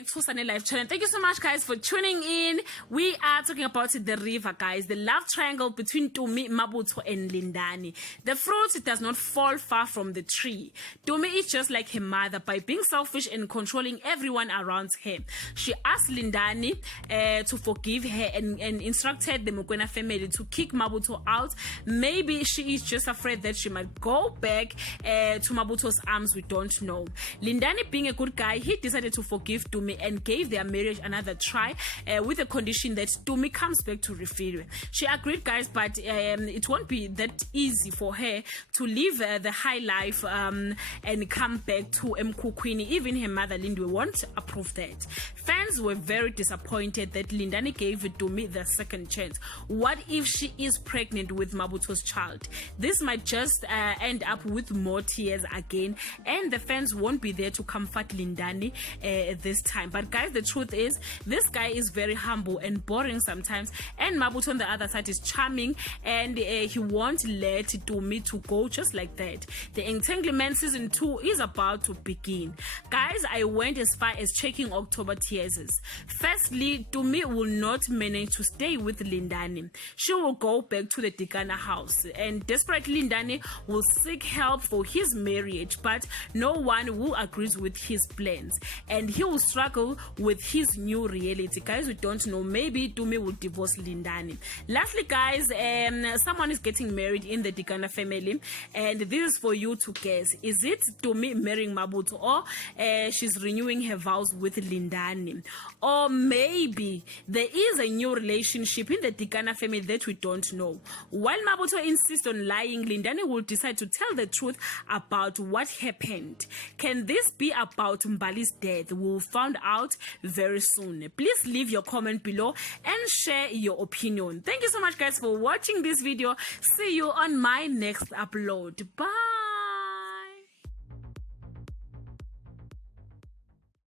back to Sunny Life channel. Thank you so much, guys, for tuning in. We are talking about the river, guys, the love triangle between Tumi, Mabutho, and Lindani. The fruit does not fall far from the tree. Tumi is just like her mother by being selfish and controlling everyone around her. She asked Lindani to forgive her and instructed the Mokoena family to kick Mabutho out. Maybe she is just afraid that she might go back to Mabutho's arms. We don't know. Lindani, being a good guy, he decided to forgive Tumi and gave their marriage another try with the condition that Tumi comes back to Refilwe. She agreed, guys, but it won't be that easy for her to live the high life and come back to Mkukwini. Even her mother Lindwe won't approve that. Fans were very disappointed that Lindani gave Tumi the second chance. What if she is pregnant with Mabutho's child? This might just end up with more tears again, and the fans won't be there to comfort Lindani this time. But guys, the truth is, this guy is very humble and boring sometimes, and Mabutho on the other side is charming, and he won't let Tumi to go just like that. The entanglement season 2 is about to begin. Guys, I went as far as checking October teasers. Firstly, Tumi will not manage to stay with Lindani. She will go back to the Dikana house, and desperately Lindani will seek help for his marriage, but no one will agree with his plans, and he will struggle with his new reality. Guys, we don't know. Maybe Tumi will divorce Lindani. Lastly, guys, someone is getting married in the Dikana family, and this is for you to guess. Is it Tumi marrying Mabutho, or she's renewing her vows with Lindani? Or maybe there is a new relationship in the Dikana family that we don't know. While Mabutho insists on lying, Lindani will decide to tell the truth about what happened. Can this be about Mbali's death? We'll find out very soon. Please leave your comment below and share your opinion. Thank you so much, guys, for watching this video. See you on my next upload. Bye.